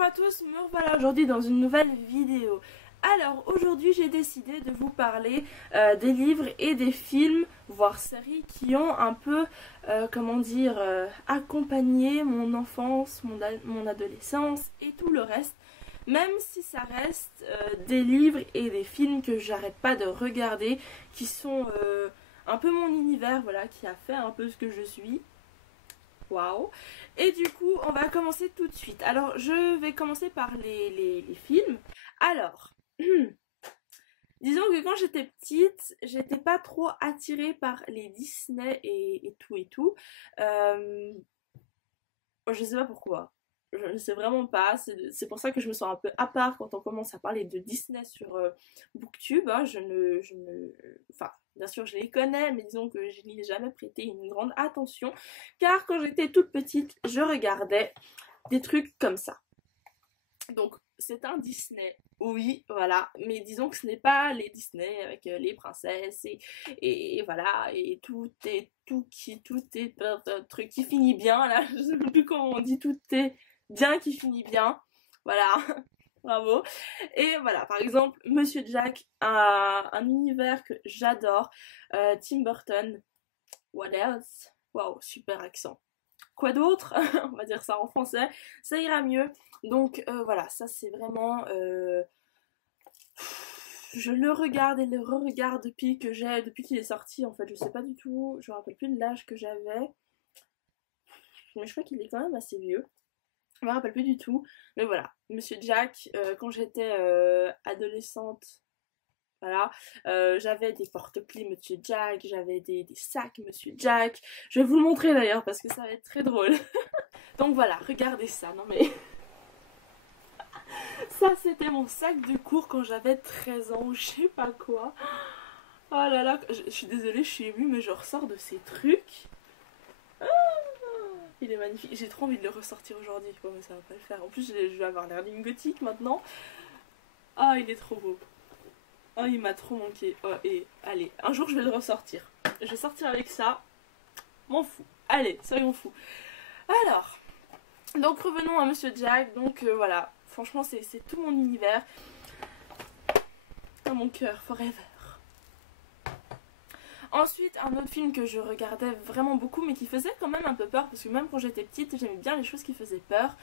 Bonjour à tous, me revoilà aujourd'hui dans une nouvelle vidéo. Alors aujourd'hui j'ai décidé de vous parler des livres et des films, voire séries qui ont un peu, accompagné mon enfance, mon adolescence et tout le reste. Même si ça reste des livres et des films que j'arrête pas de regarder, qui sont un peu mon univers, voilà, qui a fait un peu ce que je suis. Waouh! Et du coup, on va commencer tout de suite. Alors, je vais commencer par les films. Alors, disons que quand j'étais petite, j'étais pas trop attirée par les Disney et tout et tout. Je sais pas pourquoi. Je ne sais vraiment pas. C'est pour ça que je me sens un peu à part quand on commence à parler de Disney sur Booktube. Hein. Enfin, bien sûr, je les connais, mais disons que je n'y ai jamais prêté une grande attention. Car quand j'étais toute petite, je regardais des trucs comme ça. Donc, c'est un Disney, oui, voilà. Mais disons que ce n'est pas les Disney avec les princesses et voilà. Et tout est truc qui finit bien, là. Je sais plus comment on dit, tout est bien qui finit bien. Voilà. Bravo. Et voilà, par exemple, Monsieur Jack, un univers que j'adore. Tim Burton. What else? Waouh, super accent. Quoi d'autre? On va dire ça en français. Ça ira mieux. Donc voilà, ça c'est vraiment... Je le regarde et le re-regarde depuis qu'il est sorti. En fait, je sais pas du tout. Je me rappelle plus de l'âge que j'avais. Mais je crois qu'il est quand même assez vieux. Je me rappelle plus du tout, mais voilà, Monsieur Jack, quand j'étais adolescente, voilà, j'avais des porte-clés Monsieur Jack, j'avais des sacs Monsieur Jack, je vais vous le montrer d'ailleurs parce que ça va être très drôle. Donc voilà, regardez ça, non mais... Ça c'était mon sac de cours quand j'avais 13 ans ou je sais pas quoi. Oh là là, je suis désolée, je suis émue mais je ressors de ces trucs. Il est magnifique, j'ai trop envie de le ressortir aujourd'hui, quoi, mais ça va pas le faire. En plus, je vais avoir l'air d'une gothique maintenant. Ah, il est trop beau. Oh, il m'a trop manqué. Oh, et allez, un jour je vais le ressortir. Je vais sortir avec ça. M'en fous. Allez, soyons fous. Alors, donc revenons à Monsieur Jack. Donc voilà, franchement, c'est tout mon univers. Dans mon cœur, forever. Ensuite, un autre film que je regardais vraiment beaucoup, mais qui faisait quand même un peu peur, parce que même quand j'étais petite, j'aimais bien les choses qui faisaient peur.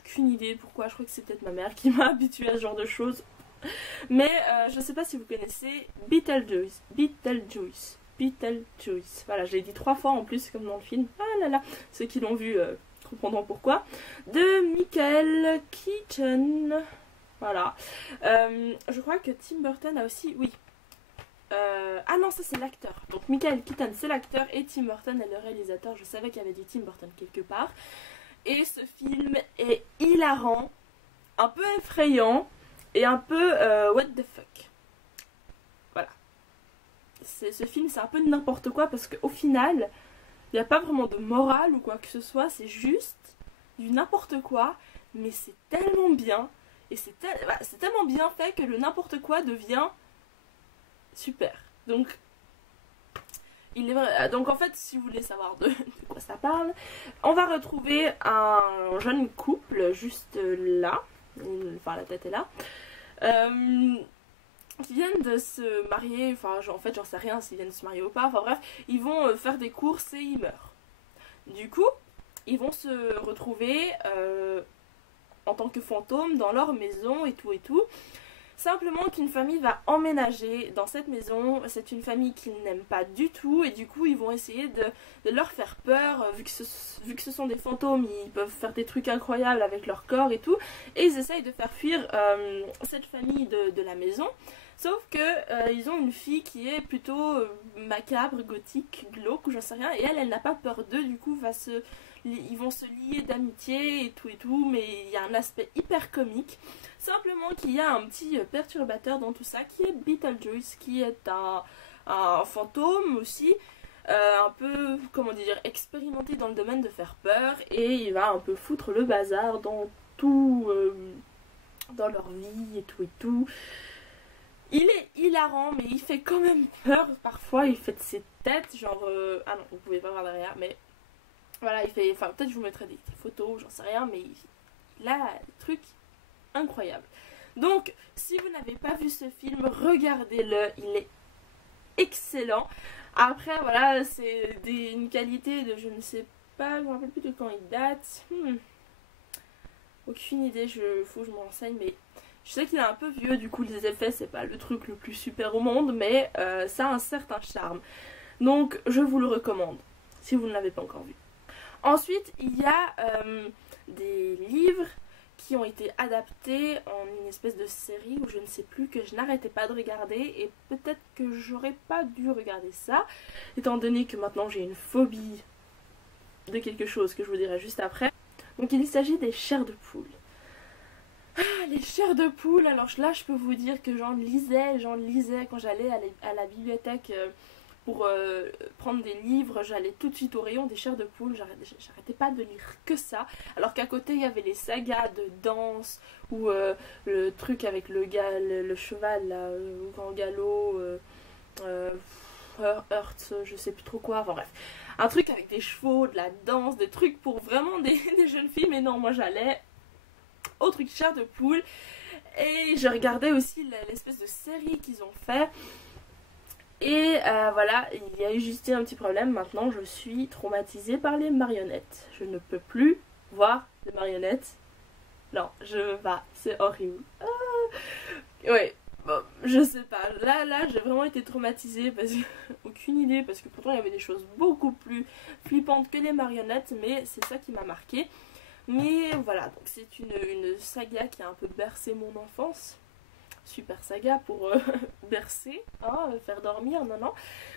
Aucune idée pourquoi, je crois que c'est peut-être ma mère qui m'a habituée à ce genre de choses. Mais je sais pas si vous connaissez Beetlejuice. Beetlejuice. Voilà, je l'ai dit 3 fois en plus, comme dans le film. Ah là là, ceux qui l'ont vu comprendront pourquoi. De Michael Keaton. Voilà. Je crois que Tim Burton a aussi... Oui. Ah non, ça c'est l'acteur. Donc Michael Keaton c'est l'acteur et Tim Burton est le réalisateur. Je savais qu'il y avait du Tim Burton quelque part. Et ce film est hilarant, un peu effrayant et un peu what the fuck. Voilà. Ce film c'est un peu de n'importe quoi parce qu'au final, il n'y a pas vraiment de morale ou quoi que ce soit. C'est juste du n'importe quoi. Mais c'est tellement bien. Et c'est tellement bien fait que le n'importe quoi devient... super. Donc en fait, si vous voulez savoir de quoi ça parle, on va retrouver un jeune couple juste là, enfin la tête est là, qui viennent de se marier, enfin en fait j'en sais rien s'ils viennent de se marier ou pas, enfin bref, ils vont faire des courses et ils meurent. Du coup, ils vont se retrouver en tant que fantômes dans leur maison et tout et tout. Simplement qu'une famille va emménager dans cette maison, c'est une famille qu'ils n'aiment pas du tout et du coup ils vont essayer de leur faire peur, vu que ce sont des fantômes, ils peuvent faire des trucs incroyables avec leur corps et tout, et ils essayent de faire fuir cette famille de la maison, sauf que ils ont une fille qui est plutôt macabre, gothique, glauque ou j'en sais rien, et elle n'a pas peur d'eux, du coup ils vont se lier d'amitié et tout, mais il y a un aspect hyper comique. Simplement qu'il y a un petit perturbateur dans tout ça qui est Beetlejuice, qui est un fantôme aussi, un peu, comment dire, expérimenté dans le domaine de faire peur, et il va un peu foutre le bazar dans tout, dans leur vie et tout. Il est hilarant, mais il fait quand même peur parfois, il fait de ses têtes, genre, ah non, vous pouvez pas voir derrière, mais... Voilà, il fait, enfin peut-être je vous mettrai des photos, j'en sais rien, mais là, truc incroyable. Donc, si vous n'avez pas vu ce film, regardez-le, il est excellent. Après, voilà, c'est une qualité de, je ne sais pas, je ne me rappelle plus de quand il date. Aucune idée, faut que je me renseigne, mais je sais qu'il est un peu vieux, du coup les effets c'est pas le truc le plus super au monde, mais ça a un certain charme. Donc je vous le recommande, si vous ne l'avez pas encore vu. Ensuite, il y a des livres qui ont été adaptés en une espèce de série ou je ne sais plus, que je n'arrêtais pas de regarder, et peut-être que j'aurais pas dû regarder ça, étant donné que maintenant j'ai une phobie de quelque chose que je vous dirai juste après. Donc il s'agit des chairs de poule. Ah, les chairs de poule, alors là je peux vous dire que j'en lisais quand j'allais à la bibliothèque pour prendre des livres, j'allais tout de suite au rayon des chairs de poule, j'arrêtais pas de lire que ça, alors qu'à côté il y avait les sagas de danse, ou le truc avec le cheval là, au grand galop, Hearts, je sais plus trop quoi, enfin bref, un truc avec des chevaux, de la danse, des trucs pour vraiment des jeunes filles, mais non, moi j'allais au truc chair de poule. Et je regardais aussi l'espèce de série qu'ils ont fait. Et voilà, il y a eu juste un petit problème. Maintenant, je suis traumatisée par les marionnettes. Je ne peux plus voir les marionnettes. Non, je veux pas. C'est horrible. Ouais, bon, je sais pas. Là, j'ai vraiment été traumatisée parce que aucune idée, parce que pourtant il y avait des choses beaucoup plus flippantes que les marionnettes, mais c'est ça qui m'a marqué. Mais voilà, donc c'est une saga qui a un peu bercé mon enfance. Super saga pour bercer, hein, faire dormir, non.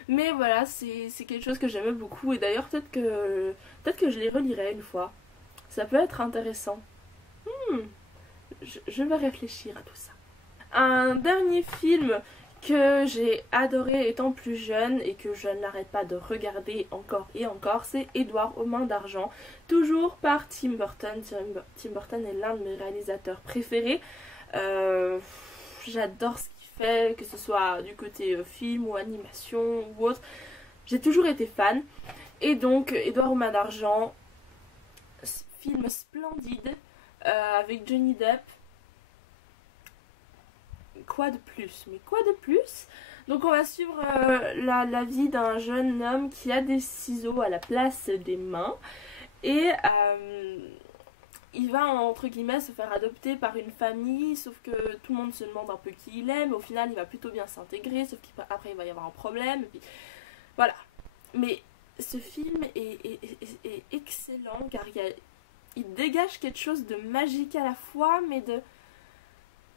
Mais voilà, c'est quelque chose que j'aimais beaucoup. Et d'ailleurs, peut-être que je les relirai une fois. Ça peut être intéressant. Je vais réfléchir à tout ça. Un dernier film que j'ai adoré étant plus jeune et que je n'arrête pas de regarder encore et encore, c'est Édouard aux mains d'argent, toujours par Tim Burton. Tim Burton est l'un de mes réalisateurs préférés. J'adore ce qu'il fait, que ce soit du côté film ou animation ou autre. J'ai toujours été fan. Et donc, Édouard aux mains d'argent, film splendide, avec Johnny Depp. Quoi de plus? Mais quoi de plus? Donc on va suivre la vie d'un jeune homme qui a des ciseaux à la place des mains. Et il va entre guillemets se faire adopter par une famille, sauf que tout le monde se demande un peu qui il est, mais au final il va plutôt bien s'intégrer, sauf qu'après il va y avoir un problème, et puis voilà. Mais ce film est excellent, car il dégage quelque chose de magique à la fois, mais de...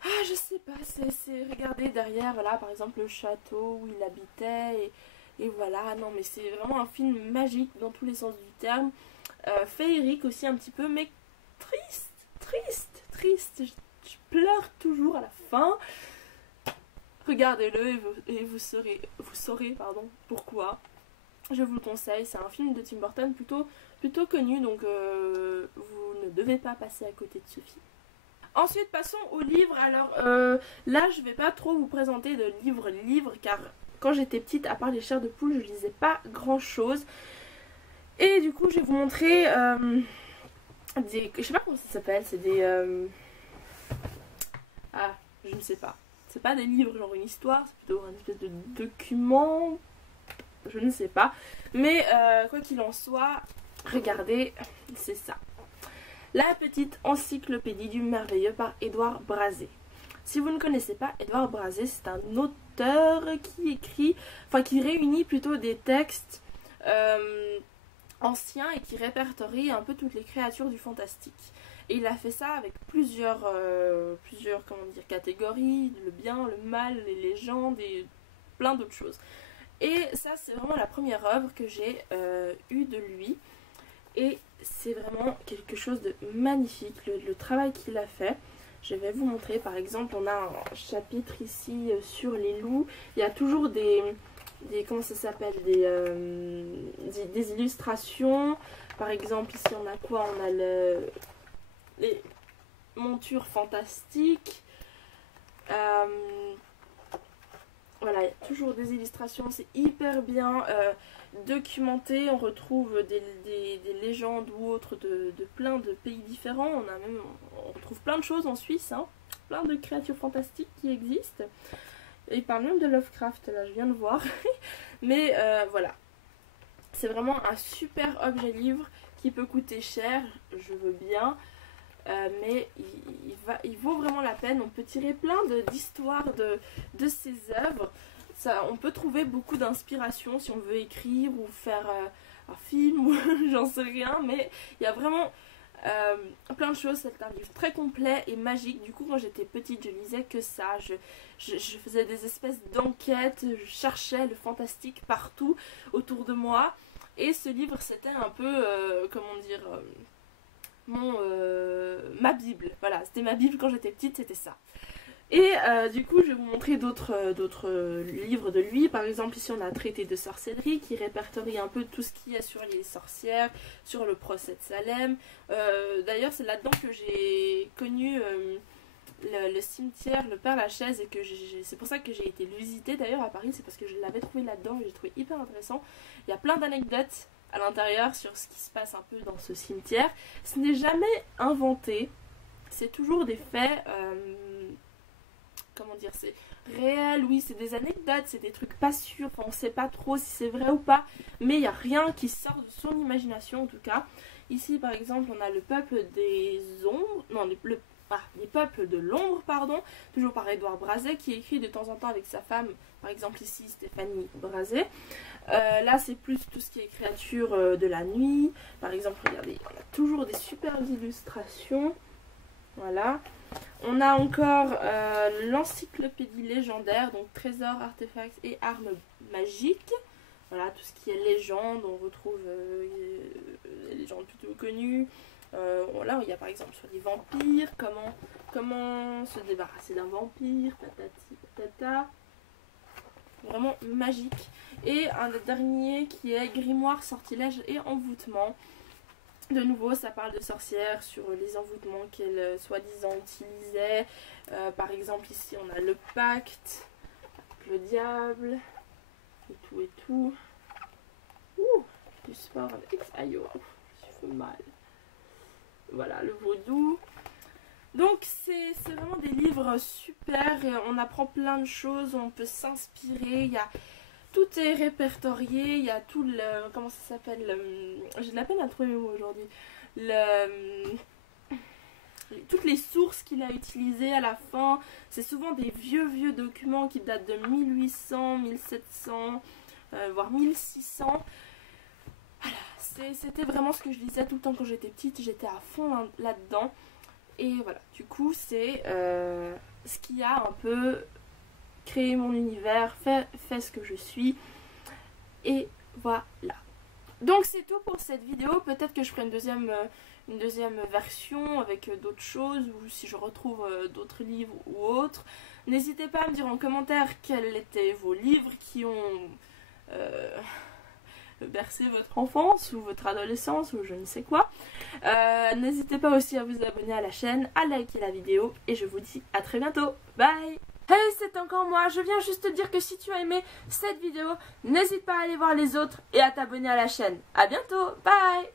Ah, je sais pas, c'est regarder derrière, voilà, par exemple le château où il habitait, et voilà, non mais c'est vraiment un film magique dans tous les sens du terme, féerique aussi un petit peu, mais triste, je pleure toujours à la fin. Regardez-le et vous saurez pourquoi. Je vous le conseille, c'est un film de Tim Burton plutôt connu, donc vous ne devez pas passer à côté de ce film. Ensuite, passons aux livres. Alors là, je vais pas trop vous présenter de livres, car quand j'étais petite, à part les chairs de poule, je lisais pas grand chose. Et du coup, je vais vous montrer je sais pas comment ça s'appelle, c'est des... Ah, je ne sais pas. C'est pas des livres, genre une histoire, c'est plutôt un espèce de document. Je ne sais pas. Mais quoi qu'il en soit, regardez, c'est ça. La petite encyclopédie du merveilleux par Édouard Brazé. Si vous ne connaissez pas Édouard Brazé, c'est un auteur qui réunit plutôt des textes anciens et qui répertorie un peu toutes les créatures du fantastique. Et il a fait ça avec plusieurs catégories, le bien, le mal, les légendes et plein d'autres choses. Et ça, c'est vraiment la première œuvre que j'ai eue de lui. Et c'est vraiment quelque chose de magnifique, le travail qu'il a fait. Je vais vous montrer, par exemple, on a un chapitre ici sur les loups. Il y a toujours comment ça s'appelle, des illustrations. Par exemple, ici on a quoi? On a les montures fantastiques. Voilà, il y a toujours des illustrations, c'est hyper bien documenté. On retrouve des légendes ou autres de plein de pays différents. On retrouve plein de choses en Suisse, hein, plein de créatures fantastiques qui existent. Et il parle même de Lovecraft, là je viens de voir. Mais voilà, c'est vraiment un super objet livre qui peut coûter cher, je veux bien. Mais il vaut vraiment la peine. On peut tirer plein d'histoires de ses œuvres. On peut trouver beaucoup d'inspiration si on veut écrire ou faire un film ou j'en sais rien. Mais il y a vraiment plein de choses. C'est un livre très complet et magique. Du coup, quand j'étais petite, je lisais que ça. Je faisais des espèces d'enquêtes. Je cherchais le fantastique partout autour de moi. Et ce livre, c'était un peu, comment dire... ma Bible, voilà, c'était ma Bible quand j'étais petite, c'était ça. Et du coup, je vais vous montrer d'autres livres de lui. Par exemple, ici, on a un traité de sorcellerie qui répertorie un peu tout ce qu'il y a sur les sorcières, sur le procès de Salem. D'ailleurs, c'est là-dedans que j'ai connu le cimetière, le Père Lachaise, et que c'est pour ça que j'ai été le visiter d'ailleurs à Paris. C'est parce que je l'avais trouvé là-dedans et j'ai trouvé hyper intéressant. Il y a plein d'anecdotes à l'intérieur sur ce qui se passe un peu dans ce cimetière. Ce n'est jamais inventé, c'est toujours des faits, comment dire, c'est réel, oui, c'est des anecdotes, c'est des trucs pas sûrs, enfin, on sait pas trop si c'est vrai ou pas, mais il n'y a rien qui sort de son imagination en tout cas. Ici par exemple on a le peuple des ombres, non, les peuples de l'ombre, pardon, toujours par Édouard Brazet, qui écrit de temps en temps avec sa femme, par exemple ici Stéphanie Brazet. Là c'est plus tout ce qui est créatures de la nuit, par exemple regardez, on a toujours des superbes illustrations, voilà. On a encore l'encyclopédie légendaire, donc trésors, artefacts et armes magiques. Voilà, tout ce qui est légende, on retrouve des légendes plutôt connues. Là, il y a par exemple sur les vampires, comment se débarrasser d'un vampire, patati patata. Vraiment magique. Et un dernier qui est grimoire, sortilège et envoûtement. De nouveau, ça parle de sorcières sur les envoûtements qu'elles soi-disant utilisaient. Par exemple, ici, on a le pacte, le diable, et tout et tout. Ouh, du sport avec... Aïe, oh, je suis fait mal. Voilà, le vaudou. Donc, c'est vraiment des livres super. Et on apprend plein de choses, on peut s'inspirer. Tout est répertorié, il y a tout le... Comment ça s'appelle, j'ai de la peine à trouver mes mots aujourd'hui. Toutes les sources qu'il a utilisées à la fin. C'est souvent des vieux documents qui datent de 1800, 1700, voire 1600. Voilà, c'était vraiment ce que je lisais tout le temps quand j'étais petite. J'étais à fond là-dedans. Et voilà, du coup, c'est ce qui a un peu... créer mon univers, fait ce que je suis, et voilà. Donc c'est tout pour cette vidéo. Peut-être que je ferai une deuxième version avec d'autres choses, ou si je retrouve d'autres livres ou autres. N'hésitez pas à me dire en commentaire quels étaient vos livres qui ont bercé votre enfance ou votre adolescence ou je ne sais quoi. N'hésitez pas aussi à vous abonner à la chaîne, à liker la vidéo, et je vous dis à très bientôt. Bye! Hey, c'est encore moi, je viens juste te dire que si tu as aimé cette vidéo, n'hésite pas à aller voir les autres et à t'abonner à la chaîne. A bientôt, bye!